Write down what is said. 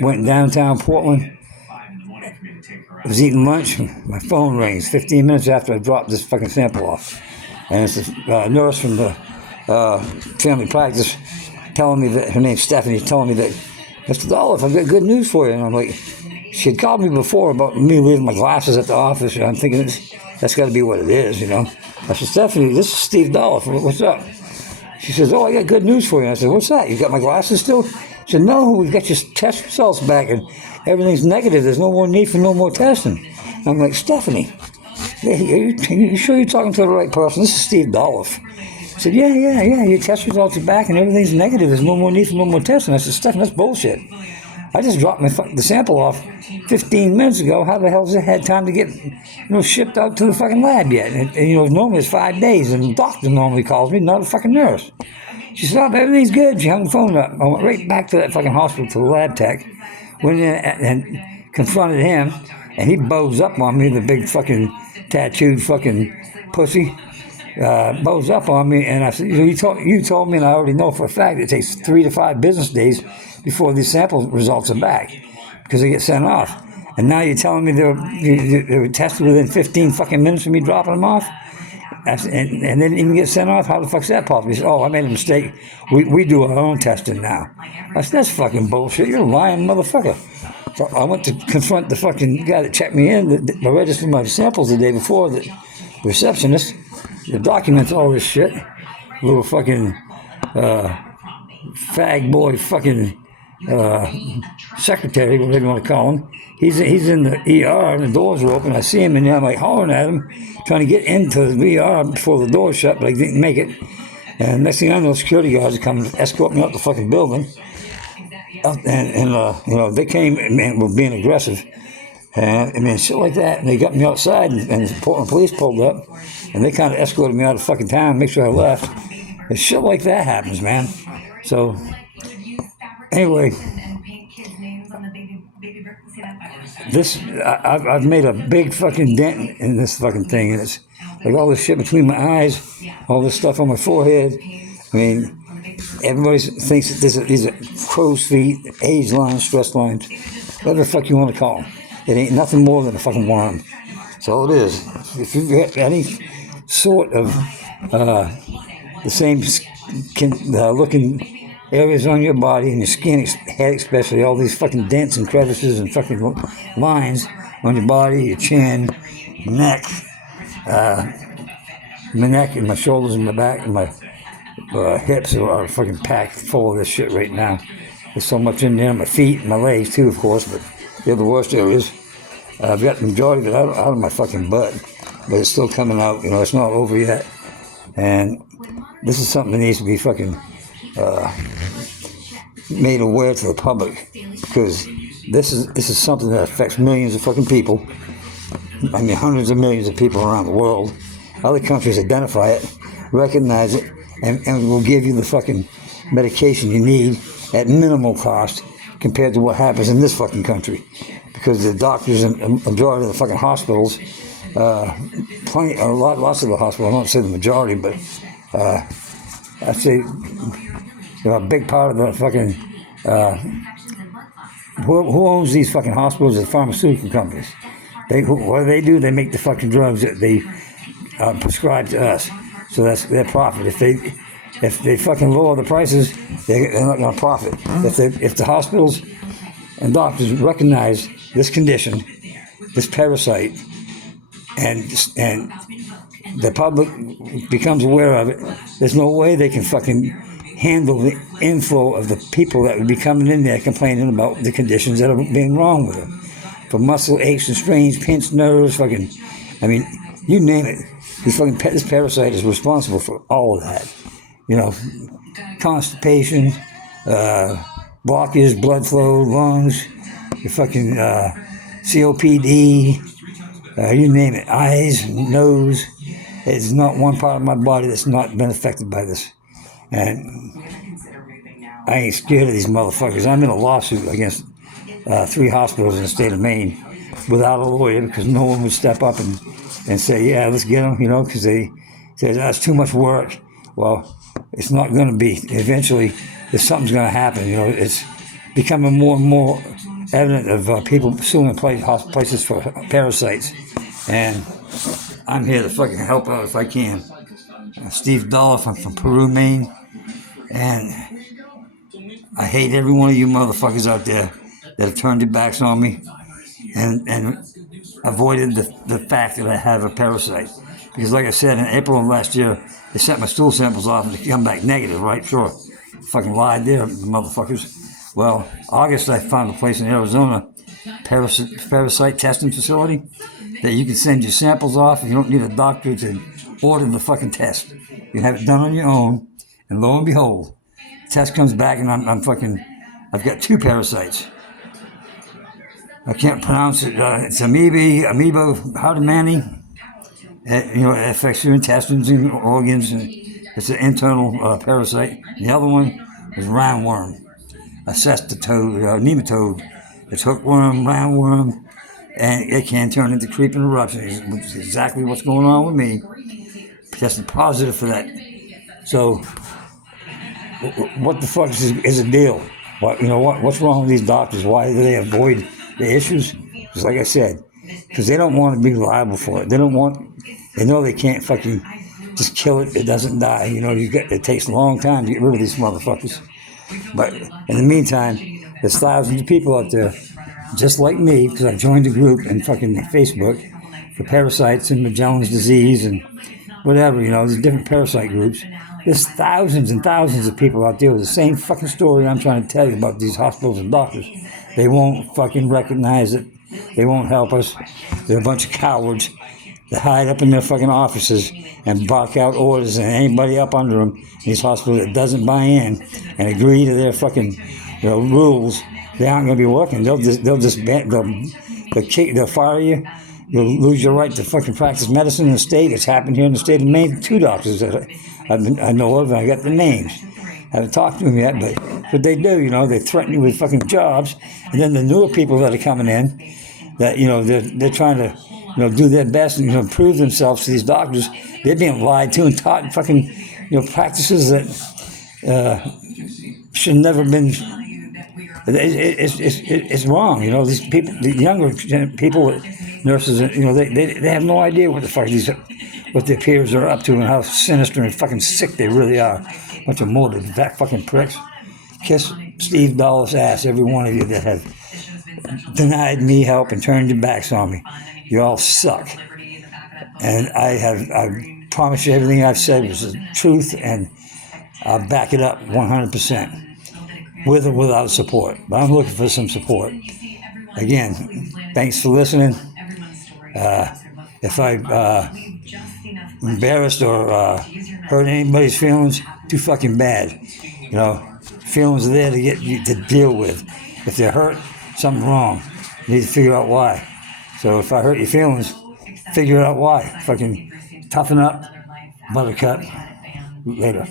went downtown Portland. I was eating lunch. My phone rings 15 minutes after I dropped this fucking sample off. And it's a nurse from the family practice telling me that, her name's Stephanie, telling me that, Mr. Dolph, I've got good news for you. And I'm like, she had called me before about me leaving my glasses at the office. And I'm thinking, that's got to be what it is, you know. I said, Stephanie, this is Steve Dolph. What's up? She says, oh, I got good news for you. I said, what's that? You got my glasses still? She said, no, we got your test results back and everything's negative. There's no more need for no more testing. I'm like, Stephanie, are you sure you're talking to the right person? This is Steve Dolph. I said, yeah. Your test results are back and everything's negative. There's no more need for no more testing. I said, Stephanie, that's bullshit. I just dropped the sample off 15 minutes ago. How the hell has it had time to get shipped out to the fucking lab yet? And normally it's 5 days, and the doctor normally calls me, not a fucking nurse. She said, oh, everything's good. She hung the phone up. I went right back to that fucking hospital, to the lab tech, went in and confronted him, and he bows up on me, the big fucking tattooed fucking pussy. Bows up on me, and I said, you told me, and I already know for a fact it takes 3 to 5 business days before these sample results are back, because they get sent off. And now you're telling me they were tested within 15 fucking minutes of me dropping them off? And they didn't even get sent off? How the fuck's that possible? He said, oh, I made a mistake. We do our own testing now. I said, that's fucking bullshit. You're a lying motherfucker. So I went to confront the fucking guy that checked me in, that registered my samples the day before, the receptionist. The documents all this shit. Little fucking fag boy fucking secretary, whatever you want to call him. He's in the ER and the doors are open. I see him and I'm like hollering at him, trying to get into the ER before the door's shut, but I didn't make it. And next thing I know, security guards are coming to escort me out the fucking building. And they came and were being aggressive. And shit like that. And they got me outside, and the Portland police pulled up, and they kind of escorted me out of the fucking town, make sure I left. And shit like that happens, man. So, anyway, I've made a big fucking dent in this fucking thing, and it's like all this shit between my eyes, all this stuff on my forehead. I mean, everybody thinks that these are crow's feet, age lines, stress lines, whatever the fuck you want to call them. It ain't nothing more than a fucking worm. That's all it is. If you've got any sort of the same looking areas on your body and your skin, head especially, all these fucking dents and crevices and fucking lines on your body, your chin, neck, my neck and my shoulders and my back and my hips are fucking packed full of this shit right now. There's so much in there. My feet and my legs too, of course, but they're the worst areas. I've got the majority of it out of my fucking butt, but it's still coming out. It's not over yet. And this is something that needs to be fucking made aware to the public, because this is something that affects millions of fucking people. I mean, hundreds of millions of people around the world. Other countries identify it, recognize it, and will give you the fucking medication you need at minimal cost compared to what happens in this fucking country. Because the doctors and majority of the fucking hospitals, lots of the hospitals, I don't say the majority, but I'd say a big part of the fucking, who owns these fucking hospitals? The pharmaceutical companies. What do they do? They make the fucking drugs that they prescribe to us. So that's their profit. If they fucking lower the prices, they're not going to profit. If the hospitals and doctors recognize this condition, this parasite, and the public becomes aware of it, there's no way they can fucking handle the inflow of the people that would be coming in there complaining about the conditions that are being wrong with them. From muscle aches and strains, pinched nerves, fucking, I mean, you name it. This parasite is responsible for all of that. Constipation, blockage, blood flow, lungs, your fucking COPD, you name it, eyes, nose. It's not one part of my body that's not been affected by this. And I ain't scared of these motherfuckers. I'm in a lawsuit against 3 hospitals in the state of Maine without a lawyer, because no one would step up and say, yeah, let's get them, because they say that's too much work. Well, it's not going to be. Eventually, if something's going to happen, becoming more and more evident of people suing places for parasites. And I'm here to fucking help out if I can. Steve Dolph, I'm from Peru, Maine. And I hate every one of you motherfuckers out there that have turned your backs on me and avoided the fact that I have a parasite. Because like I said, in April of last year, they sent my stool samples off and they come back negative, right? Sure. Fucking lied there, motherfuckers. Well, August I found a place in Arizona, parasite testing facility, that you can send your samples off and you don't need a doctor to order the fucking test. You can have it done on your own, and lo and behold, the test comes back and I've got 2 parasites. I can't pronounce it. It's Amoeba hardimani. It affects your intestines and organs. And it's an internal parasite. The other one is roundworm, a cestatoad, nematode. It's hookworm, roundworm, and it can turn into creeping eruptions, which is exactly what's going on with me. Tested positive for that. So, what the fuck is the deal? What's wrong with these doctors? Why do they avoid the issues? Just like I said, because they don't want to be liable for it. They know they can't fucking just kill it. It doesn't die. It takes a long time to get rid of these motherfuckers. But in the meantime, there's thousands of people out there, just like me, because I joined a group in fucking Facebook for parasites and Magellan's disease and whatever, there's different parasite groups. There's thousands and thousands of people out there with the same fucking story I'm trying to tell you about these hospitals and doctors. They won't fucking recognize it. They won't help us. They're a bunch of cowards that hide up in their fucking offices and bark out orders, and anybody up under them in these hospitals that doesn't buy in and agree to their fucking rules, they aren't going to be working. They'll fire you. You'll lose your right to fucking practice medicine in the state. It's happened here in the state of Maine. 2 doctors that I know of, and I got the names. I haven't talked to them yet, but what they do, they threaten you with fucking jobs, and then the newer people that are coming in, that they're trying to do their best and prove themselves to these doctors. They're being lied to and taught fucking practices that should never been. It's wrong. These people, the younger people, nurses, they have no idea what the fuck what their peers are up to and how sinister and fucking sick they really are. Bunch of morbid fucking pricks. Kiss Steve Dolph's ass, every one of you that have denied me help and turned your backs on me. You all suck. And I promise you everything I've said was the truth, and I'll back it up 100%. With or without support. But I'm looking for some support. Again, thanks for listening. If I embarrassed or hurt anybody's feelings, too fucking bad. Feelings are there to get you to deal with. If they're hurt, something wrong. You need to figure out why. So if I hurt your feelings, figure out why. Fucking toughen up, buttercup. Later.